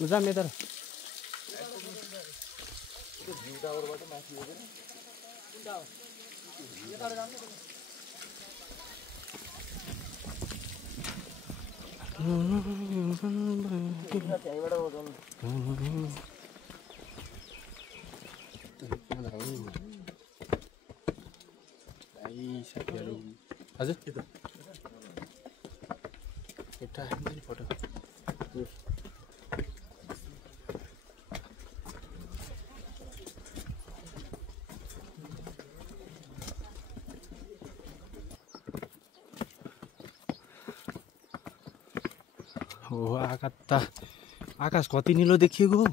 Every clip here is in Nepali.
जा मेतर हजुर एउटा फोटो हो आकाश कति निलो देखिएको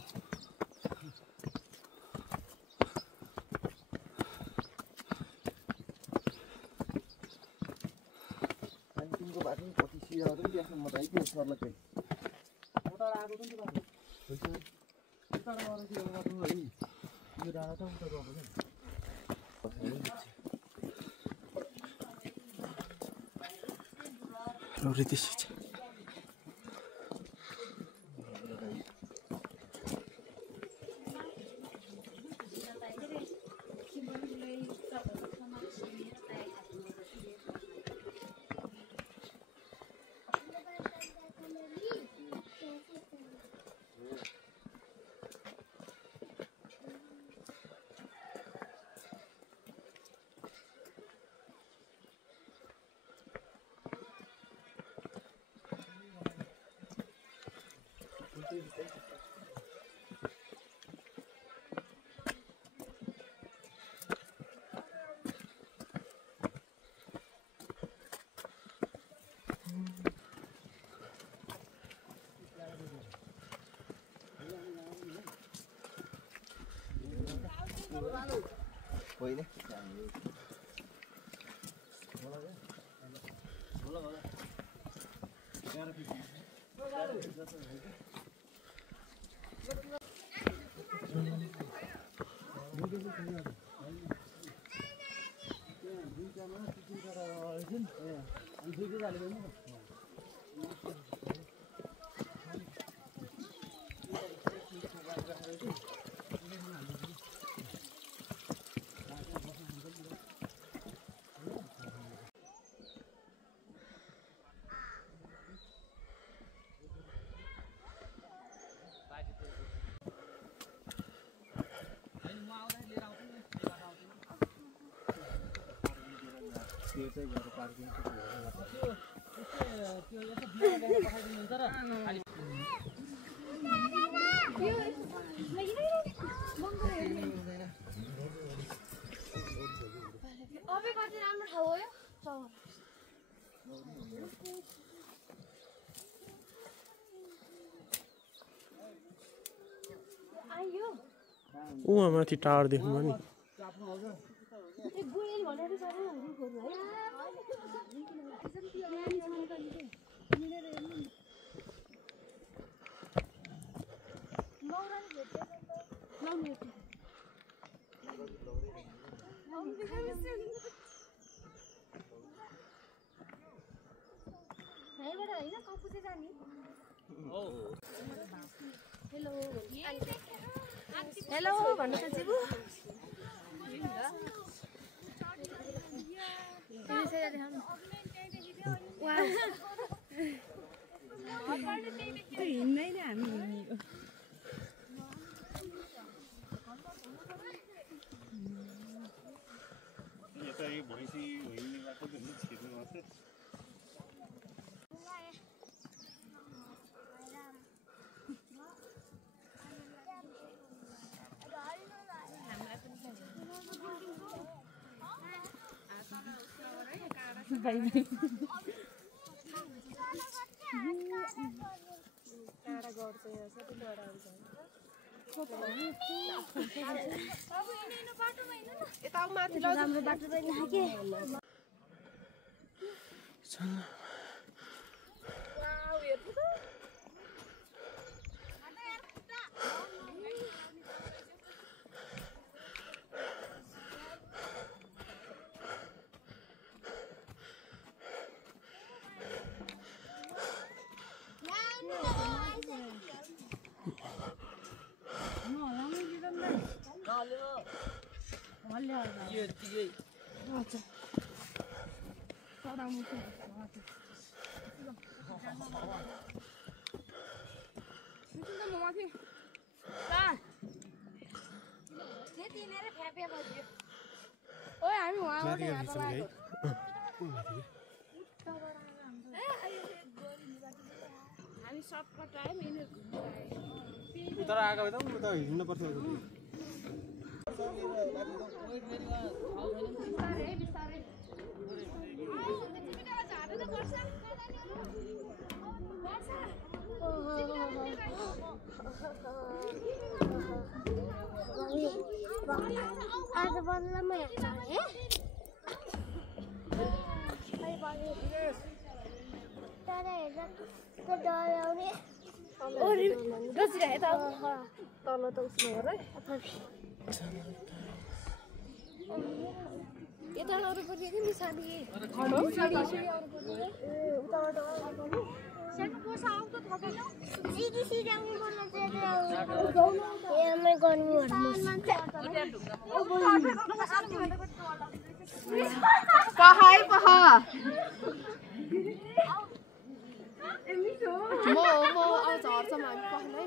माथि टावर देख्नु नि हेलो भन्नु त जिबु हिँड्दै नै हामी हिँडेको यता यो भैँसी हिँड्ने बाटो त छिर्नु पर्छ Baby. टाढा गर्छ यहाँ सबै डराउँछ यता माथि राम्रो बाटो पनि के हामी सर्टकट आयो उता आएको भए त उता हिँड्नु पर्छ आज बदलामा तर हेर्दा डराउने तल त उसले हेर यता अरू पनि के निसानी म आउँछ हर्छम हामी पखलै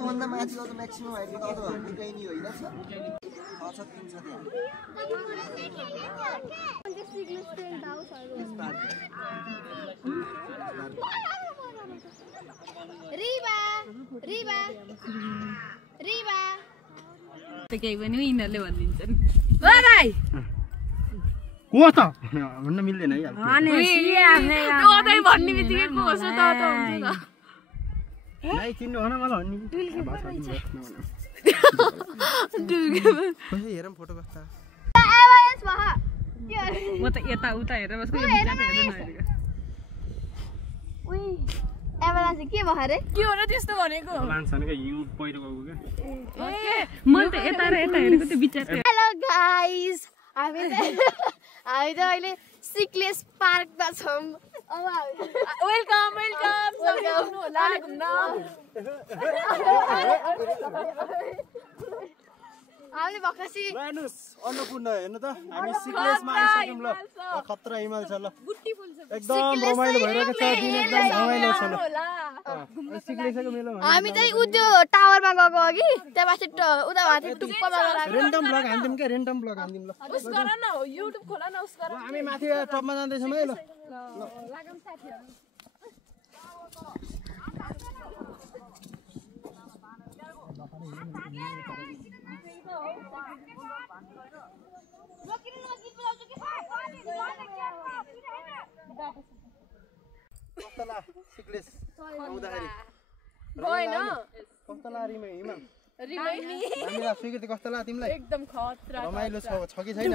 भन्दा माथि अझ म्याक्सिमम हाइट त अझ निकै नि होइन छ 6-3 छ केही पनि यिनीहरूले भनिदिन्छन् को त भन्न मिल्दैन है भन्ने बित्तिकै कोसो त हुन्छ नाइ चिन्नु भन मलाई भन्ने हेरौँ फोटो कस्ता म त यता उता हेरेर बस्छु के भयो रे के हो र त्यस्तो भनेको लान्छ नि हिउँ पहिरो गएको के मैले त यता र यता हेरेको त्यो विचार हेलो गाइस हामी त अहिले सिक्लेस पार्कमा छौँ अब वेलकम होला घुम्न हामीले भक्कसी अन्नपूर्ण हेर्नु त हामी सिक्लेसमा आइसक्यौँ ल खतरा हिमाल छ ल एकदम रमाइलो भइरहेको छ दिन एकदम रमाइलो छ ल सिक्लेसको मेलो हामी चाहिँ उयो टावरमा गएको अघि त्यहाँपछि उता माथि टुप्पोमा गएर रेन्डम ब्लग हान्दिउँ के रेन्डम ब्लग हान्दिउँ ल उस गर न युट्युब खोला न उस गर हामी माथि टपमा जाँदैछौँ है ल लागम साथीहरु कस्तला सिक्लेस आउँदाखेरि होइन कस्तला रिमे हिमाल रिमाइनी हामीलाई स्वीकृति कस्तला तिमीलाई एकदम खतरा रमाइलो छ कि छैन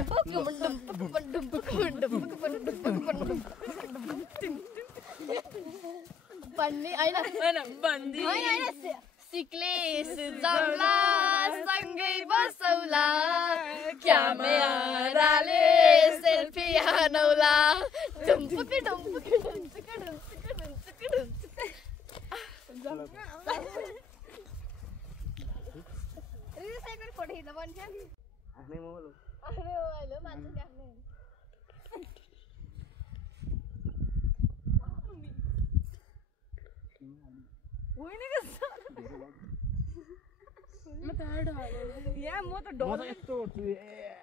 भन्ने हैन बन्दी सिक्लेस जाउला सँगै बसौला क्यामेराले सेल्फी हानौला डुम्पुके डुम्पुके डुम्पुके डुम्पुके डुम्पुके पनि थियो नि आफ्नै मोबाइल हो अरे ओले मान्छे आफ्नै होइन के म त हड यहाँ म त म डर त यस्तो गर्छु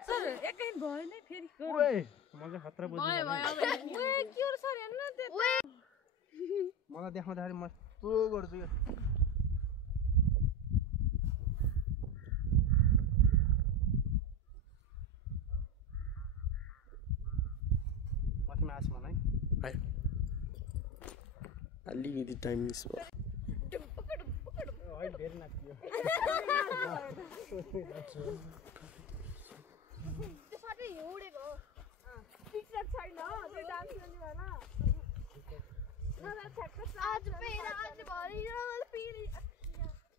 सर एकैछिन भयो नै फेरि ओए म चाहिँ खतरा बुझ्छु भयो भयो अब ओए के हो सर हेर्नु न त्यो मलाई देखाउँदाखेरि म यस्तो गर्छु यो माथिमा आसमा है आयो अलिकति टाइम मिस भयो होइन धेरै नाच्यो त्यो सबै उडेको हो पिक्चर छैन त्यो डान्स गर्ने भएन आज पेरा आज भरि फेरि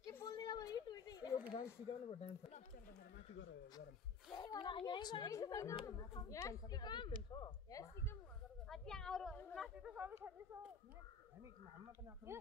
के बोल्दैन भने टुइटै यो डान्स सिकाउनु पर्छ डान्स माथि गएर गरम त्यहाँ अरू माथि त सबै खेल्दैछ हामी हाम्रा पनि आफ्नो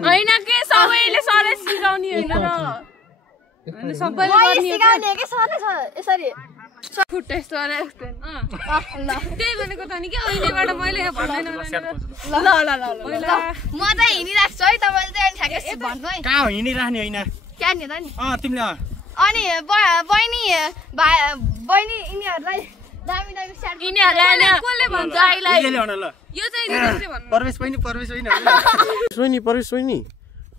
होइन के सबैले सरै सिकाउने होइन र सबैले मैले सिकाउने के सरले छ यसरी खुट्टा यस्तो ल त्यही भनेको त नि के अहिलेबाट मैले भन्दैन ल ल ल ल म त हिँडिरहेको छु है तपाईँले चाहिँ ठ्याक्कै भन्नु है कहाँ हिँडिराख्ने होइन क्यानी त नि तिमीले अनि बहिनी यिनीहरूलाई दामी दामी स्याट यिनीहरूलाई कसले भन्छ आइलाई ल यो चाहिँ दिदीले भन्नु परवेश पनि परेश सोइनी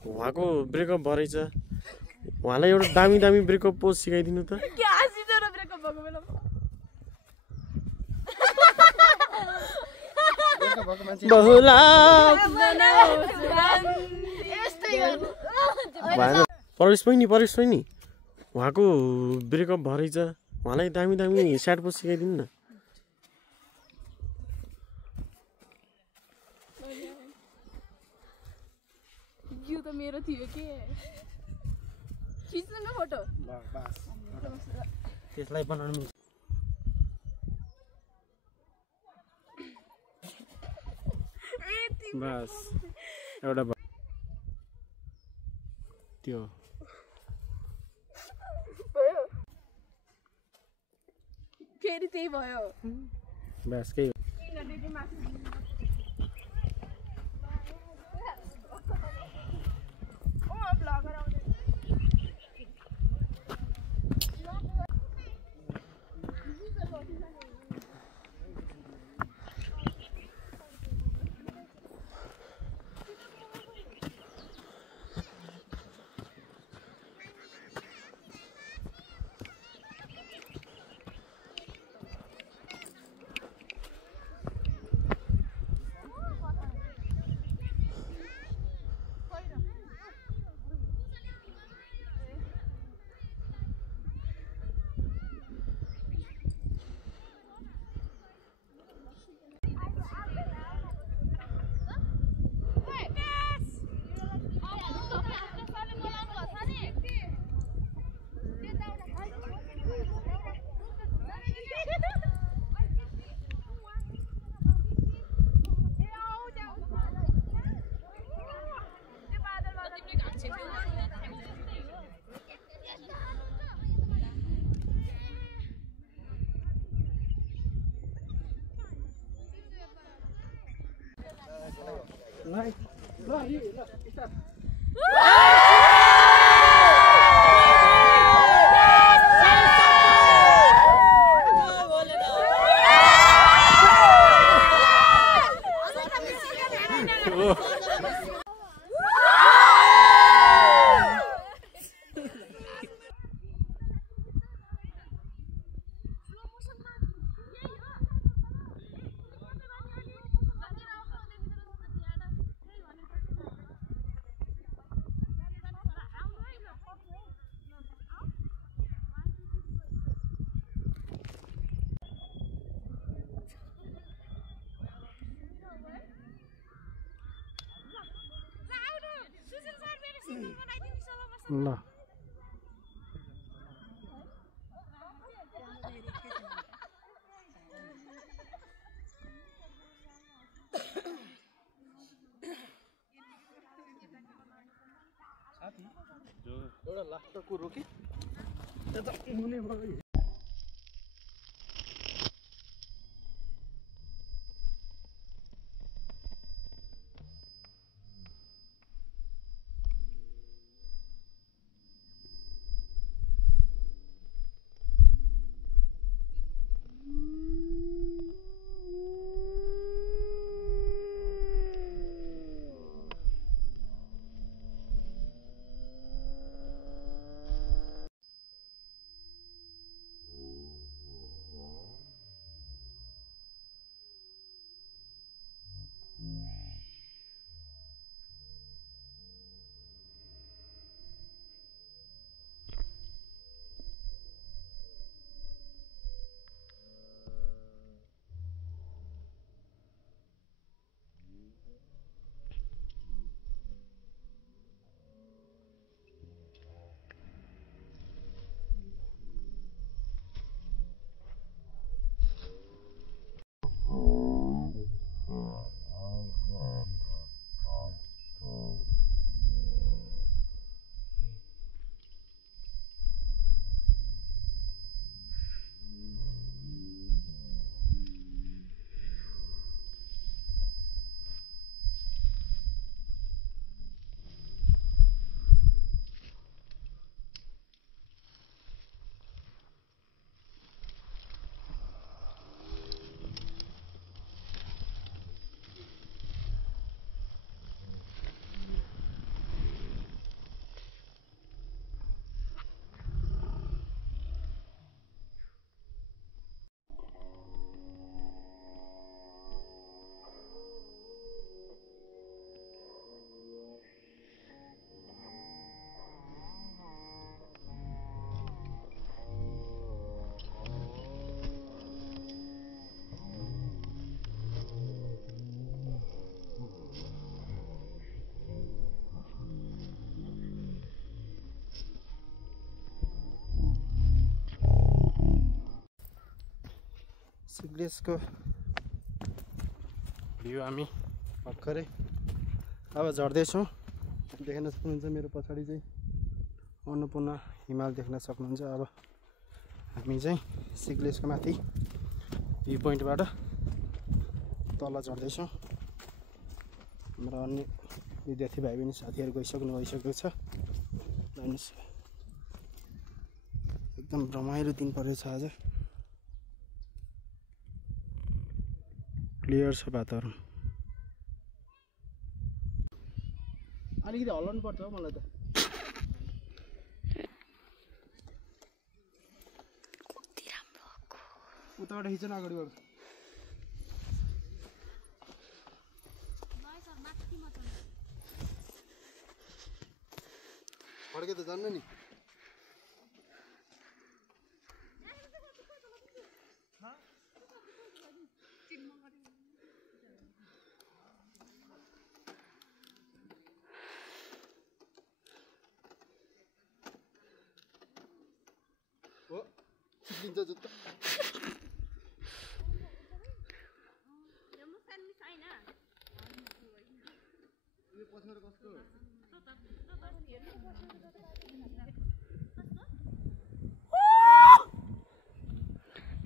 उहाँको ब्रेकअप भएछ उहाँलाई एउटा दामी दामी ब्रेकअप पोज सिकाइदिनु त के आसी तर ब्रेकअप भएको बेला बहुला यस्तै गर्नु भएन परेश सोइनी उहाँको ब्रेकअप भएछ उहाँलाई दामी दामी स्याट पोज सिकाइदिनु न यो त मेरो थियो के खिच्नु न फोटो त्यसलाई बनाउनु मिल्छ बस एउटा त्यो फेरि त्यही भयो बस केही ल एउटा लास्ट कुरो के यता हुने भयो सिग्लेसको भ्यू हामी भर्खरै अब झर्दैछौँ। देख्न सक्नुहुन्छ मेरो पछाडि चाहिँ अन्नपूर्ण हिमाल देख्न सक्नुहुन्छ। अब हामी चाहिँ सिग्लेसको माथि भ्यू पोइन्टबाट तल झर्दैछौँ। हाम्रो अन्य विद्यार्थी भाइ बहिनी साथीहरू गइसकेको छ। हेर्नुहोस् एकदम रमाइलो दिन परेछ आज। क्लियर छ वातावरण। अलिकति हल्लाउनु पर्छ हौ मलाई त। उताबाट खिच्छ न अगाडिबाट। फड्के त जान्न नि। ओ चिप्लिन्छ जुत्ता।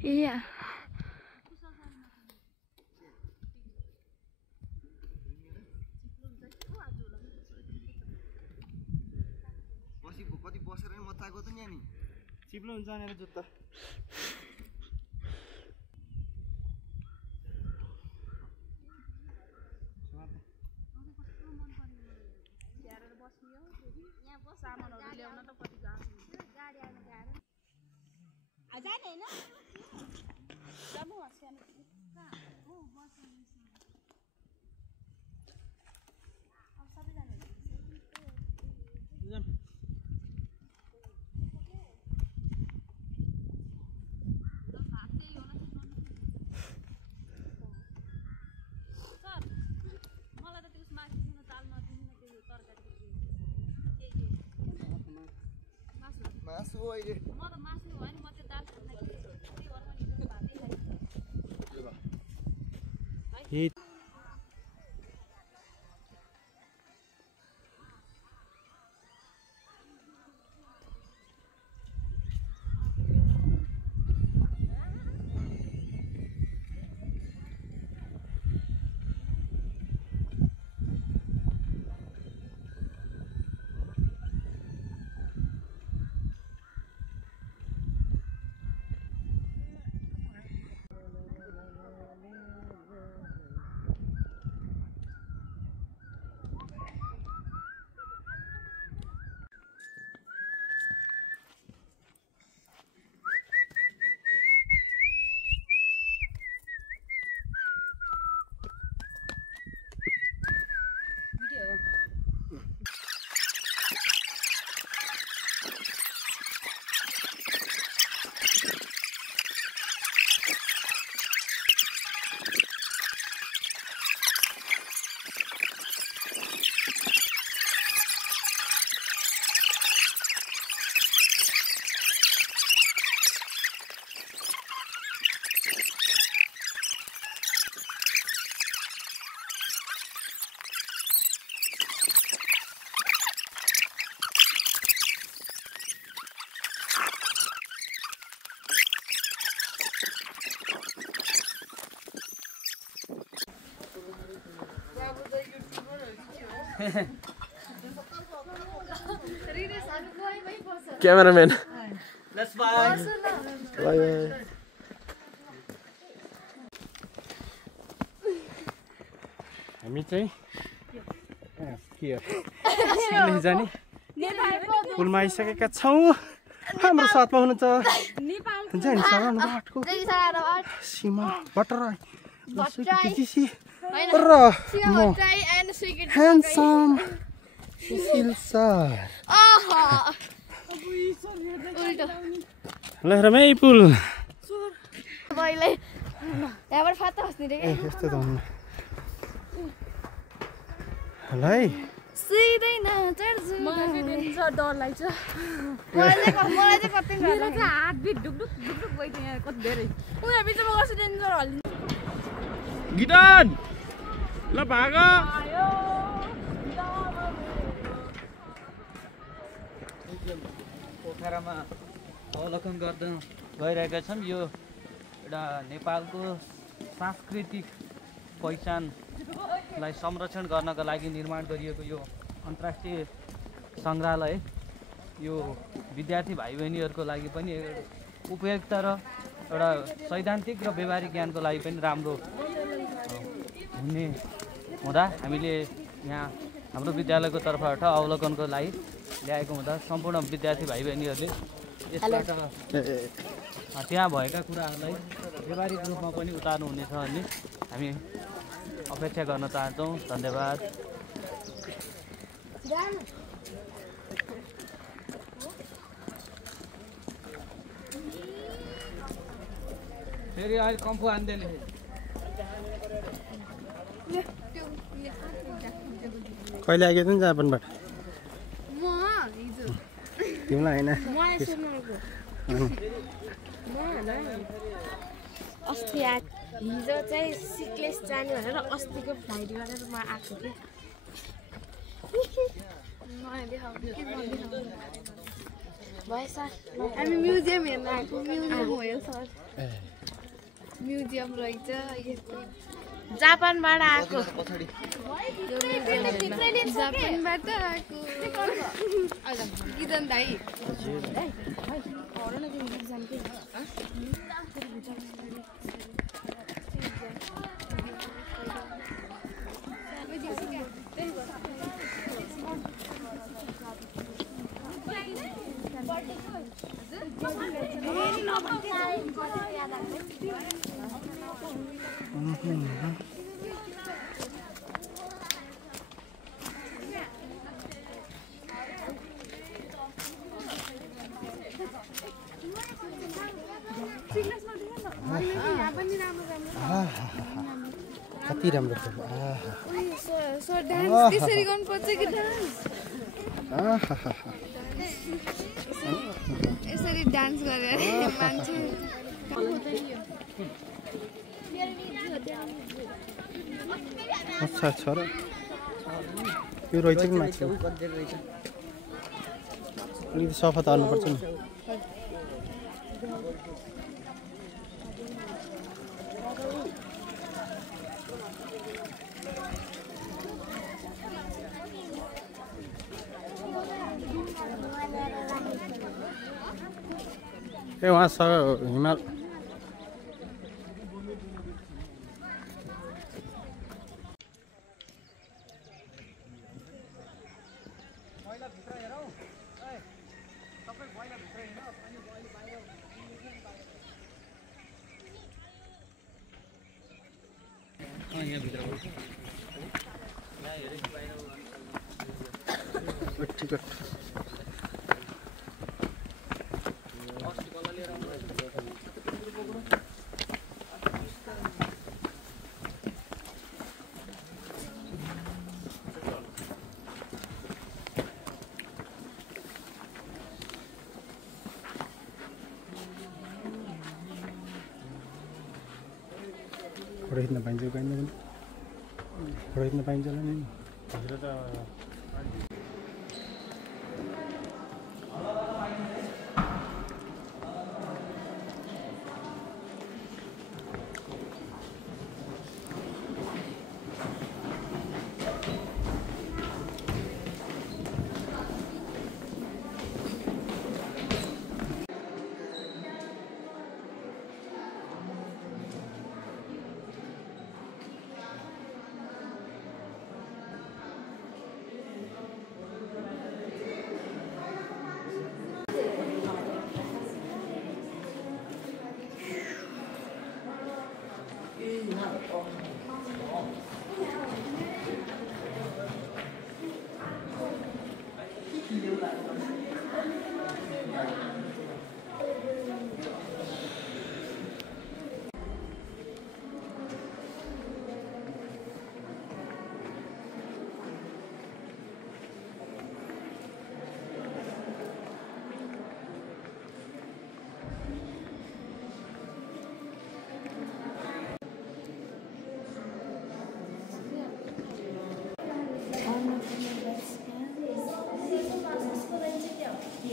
Yeah. कति बसेर नि मचाएको त नि अनि चिप्लो हुन्छ भनेर जुत्ता। मासु अहिले cameraman let's bye bye bye हामी चाहिँ के जाने पुलमा आइसकेका छौँ हाम्रो साथमा हुनुहुन्छ सीमा भट्टराई र ह्यान्डसम सुशील सर लहरमै पुल यस्तो त हुनु ल है डर लाग्छ हात बिट ढुकढुक ढुकढुक गइदियो यहाँ कति धेरै उयो बिचमा गर्छु डेन्जर हल्लिन्छ गिटान ल भाग पोखरामा अवलोकन गर्दै गइरहेका छौँ। यो एउटा नेपालको सांस्कृतिक पहिचानलाई संरक्षण गर्नका लागि निर्माण गरिएको यो अन्तर्राष्ट्रिय सङ्ग्रहालय यो विद्यार्थी भाइ बहिनीहरूको लागि पनि उपयुक्त र एउटा सैद्धान्तिक र व्यवहारिक ज्ञानको लागि पनि राम्रो हुने हुँदा हामीले यहाँ हाम्रो विद्यालयको तर्फबाट अवलोकनको लागि ल्याएको हुँदा सम्पूर्ण विद्यार्थी भाइ बहिनीहरूले यसबाट त्यहाँ भएका कुराहरूलाई व्यवहारिक रूपमा पनि उतार्नुहुनेछ भन्ने हामी अपेक्षा गर्न चाहन्छौँ। धन्यवाद। फेरि अहिले कम्फू हान्दैन कहिले आइगयो नि जापानबाट तिमीलाई होइन अस्ति हिजो चाहिँ सिक्लेस जाने भनेर अस्तिको फ्लाइट गरेर म आएको थिएँ। भयो सर हामी म्युजियम हेर्न आएको म्युजियम हो यो सर म्युजियम रहेछ जापानबाट आएको जापानबाट आएको गिदन दाइ कति राम्रो सर डान्स त्यसरी गर्नुपर्छ कि डान्स छ र यो रहेछ कि माछा अलिकति सफा तार्नुपर्छ नि ए वहाँ हिमाल टिकट फोटो खिच्न पाइन्छ कहीँ पनि फोटो खिच्न पाइन्छ होला नि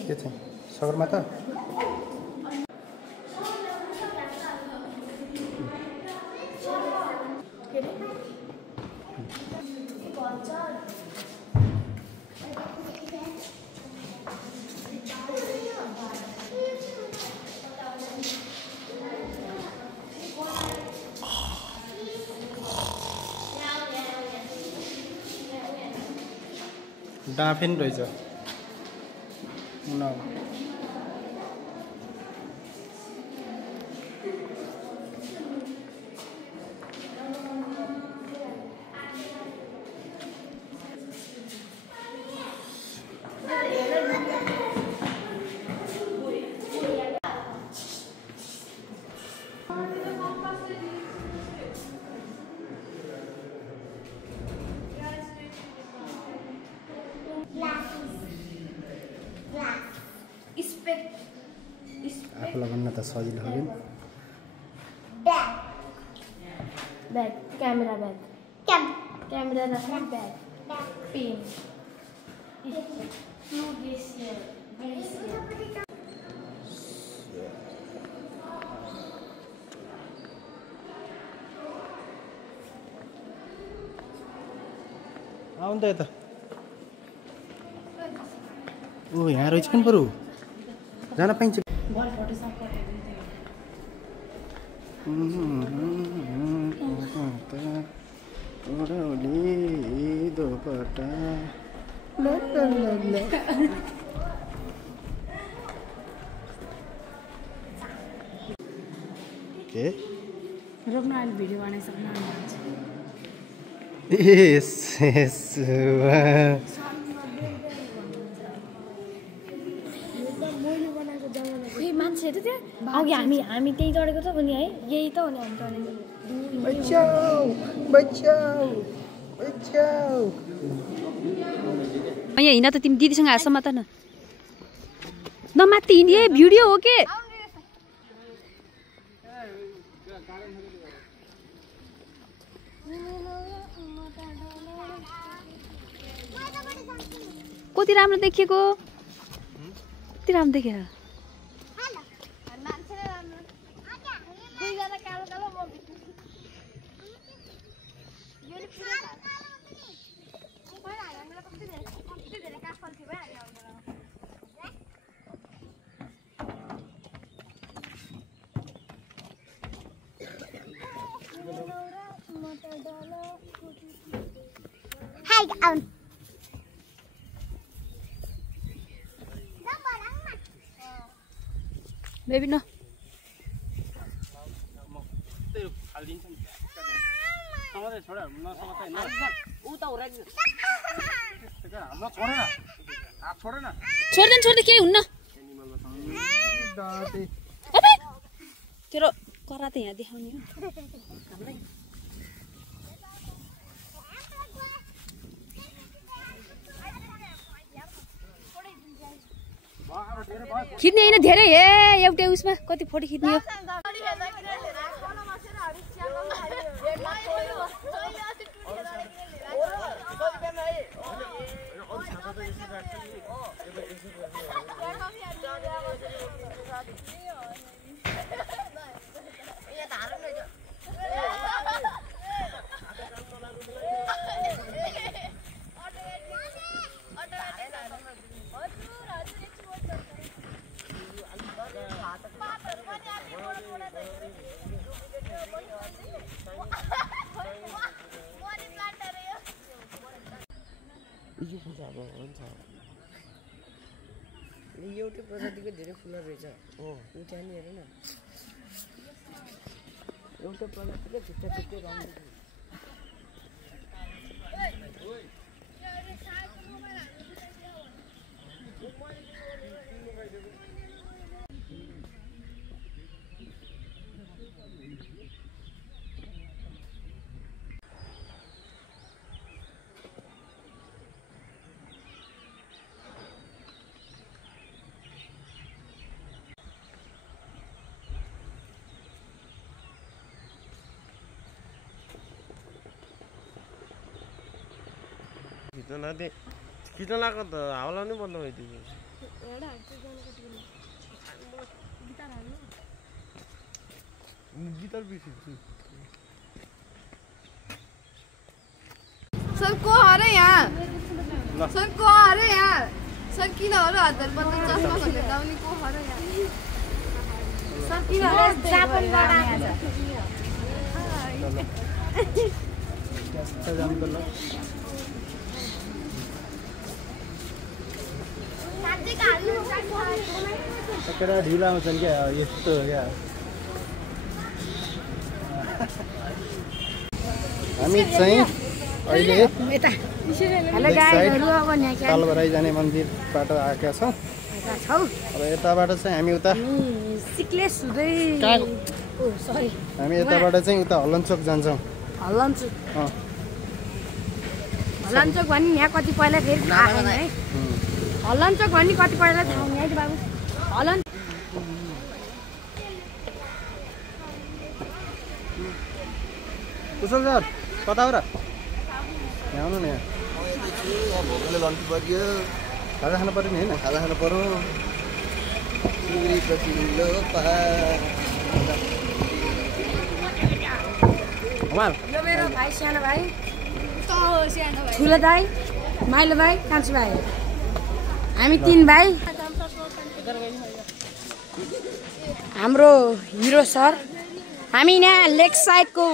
के चाहिँ सगरमाथा डाफिन रहेछ लगाउन त सजिलो हो बैग कैमरा बैग कैमरा रखना बैग पेन आउनु त यता ओ यहाँ रहेछ पनि बरु जान पाइन्छ के रोक्न अहिले भिडियो बनाइसक्नु मान्छेहरू त्यहाँ अघि हामी त्यही चढेको छ भने है यही त हो नि हामी चढेको यहाँ हिँड त तिमी दिदीसँग हाँसम्म त नमाथि हिँडिए भिडियो हो के कति राम्रो देखिएको कति राम्रो देख्यो बेबी न छोड्दैन केही हुन्न तेरो करा त यहाँ देखाउने हो खिच्ने होइन धेरै हे एउटै उसमा कति फोटो खिच्ने हो एउटै प्रजातिको धेरै फुलहरू रहेछ हो त्यहाँनिर हेर न एउटै प्रजातिको छुट्टै छुट्टै रङ खिच्न लाग्यो त हावा लाउनै बन्द भइदियो गिटार बिर्सिन्छु सर को अरे यहाँ सर को अरे यहाँ सर किन अरे हजार बन्द चस्मा भन्ने गाउने को अरे यहाँ सर किन अरे जापानबाट केटा ढिलो आउँछन् क्या यस्तो क्या हामी चाहिँ अहिले कालबराई जाने मन्दिरबाट आएका छौँ अब यताबाट चाहिँ हामी उता हामी यताबाट चाहिँ उता हलनचोक जान्छौँ हलनचोक भन्ने यहाँ कति पहिला फेरि थाहा छैन है हलनचोक भन्ने कति पहिला थाहा हुने है बाबु हलन कुशल सर कता हो र यहाँ आउनु न यहाँ भोकले लन्च पर्यो खाजा खानु पर्यो नि होइन खाजा खानु पर्यो यो मेरो भाइ सानो भाइ ठुलो दाइ माइलो भाइ कान्छो भाइ हामी 3 भाइ हाम्रो हिरो सर हामी यहाँ लेक साइडको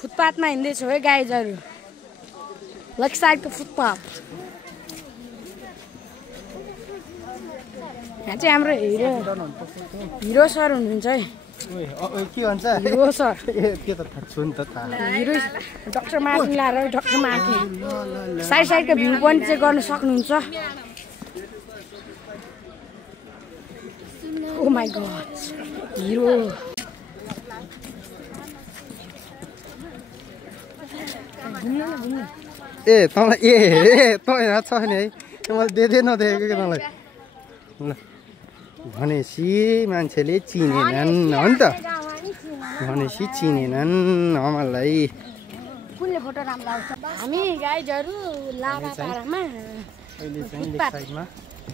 फुटपाथमा हिँड्दैछौँ है गाइजहरू लेक साइडको फुटपाथ यहाँ चाहिँ हाम्रो हिरो सर हुनुहुन्छ है के भन्छ हिरो सर के त थाहा नि त थाहा हिरो डाक्टर मार्टिन लाएर डाक्टर मार्टिन साइड साइडको भ्यू पनि चाहिँ गर्न सक्नुहुन्छ ओ माई गॉड हिरो ए तँलाई ए तँ यहाँ छ नि है मैले दिँदै नदेखेको कि तँलाई ल भनेपछि मान्छेले चिनेनन् हो नि त भनेपछि चिनेनन् मलाई कुनले फोटो राम्रो आउँछ हामी गाइजहरू लाभा पारामा अहिले चाहिँ लेक साइडमा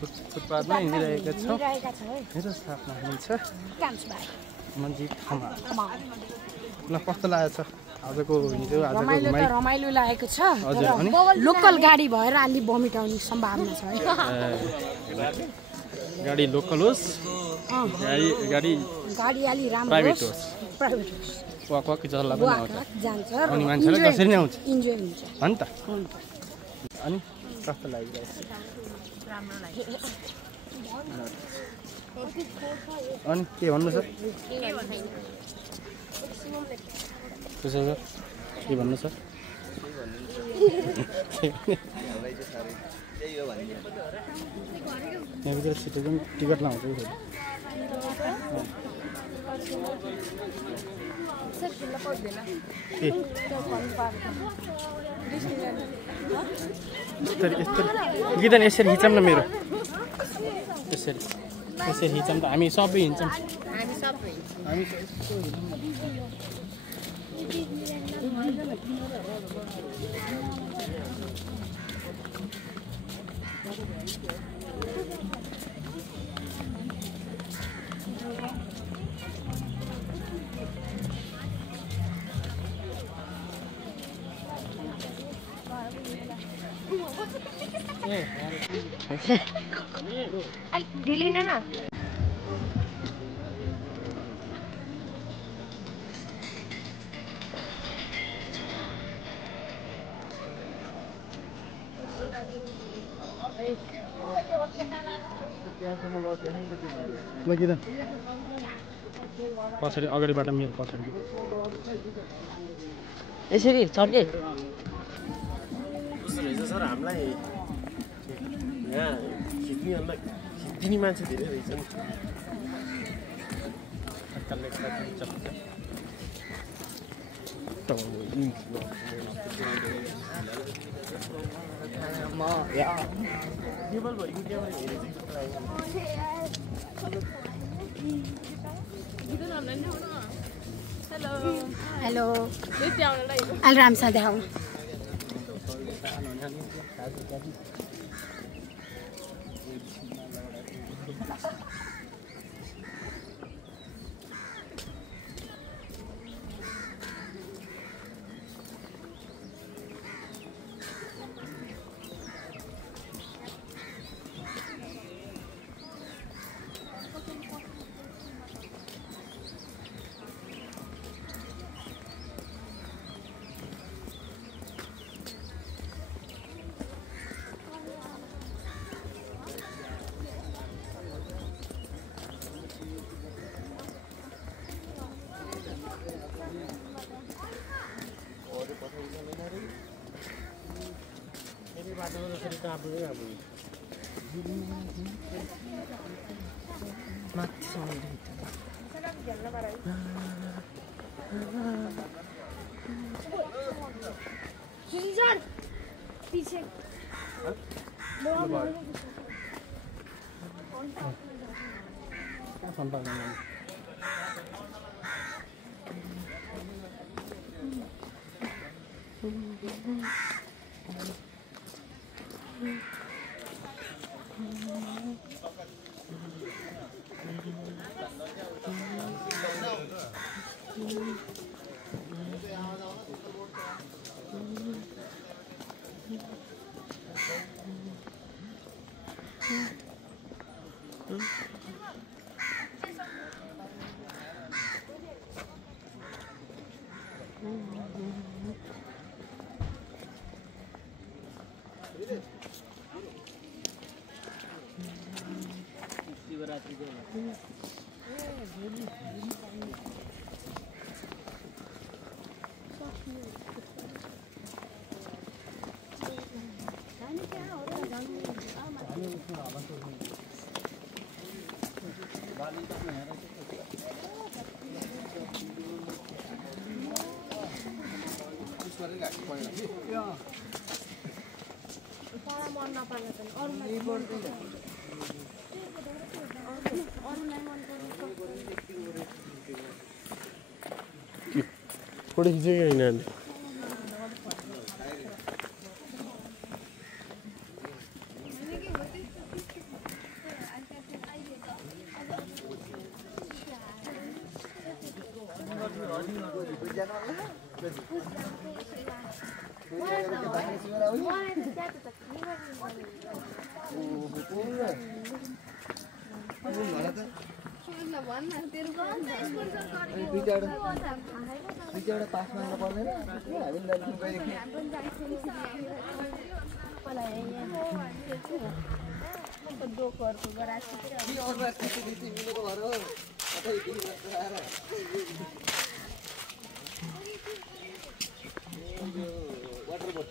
फुटपाथमा हिँडिरहेका छौँ। मेरो साथमा हुनुहुन्छ मन्जित खमाल। ल कस्तो लागेको छ आजको हिजो आजको घुमाइ? रमाइलो लागेको छ। हजुर अनि लोकल गाडी भएर अलि भमिट आउने सम्भावना छ है। गाडी लोकल होस् गाडी अलि राम्रो प्राइभेट होस् वाक जसलाई पनि आउँछ जान्छ अनि मान्छेलाई जसरी नै आउँछ इन्जोय हुन्छ हो नि त। अनि कस्तो लागिरहेको छ? अनि के भन्नु छ? त्यसो सर के भन्नु छ? यहाँभित्र सिटिजन टिकट लाउँछ गीता यसरी हिँचौँ न मेरो यसरी हिँचौँ त हामी सबै हिँड्छौँ। ढिलिन न पछाडि अगाडिबाट मेरो पछाडि यसरी चढ्ने सर हामीलाई यहाँ खिच्दिने मान्छे धेरै रहेछ नि। हेलो अलि राम्रोसँग देखाउनु। पीछे फोटो खिचेको यिनीहरूले दुईवटा पास माग्नु पर्दैन हामीले वाटर बोट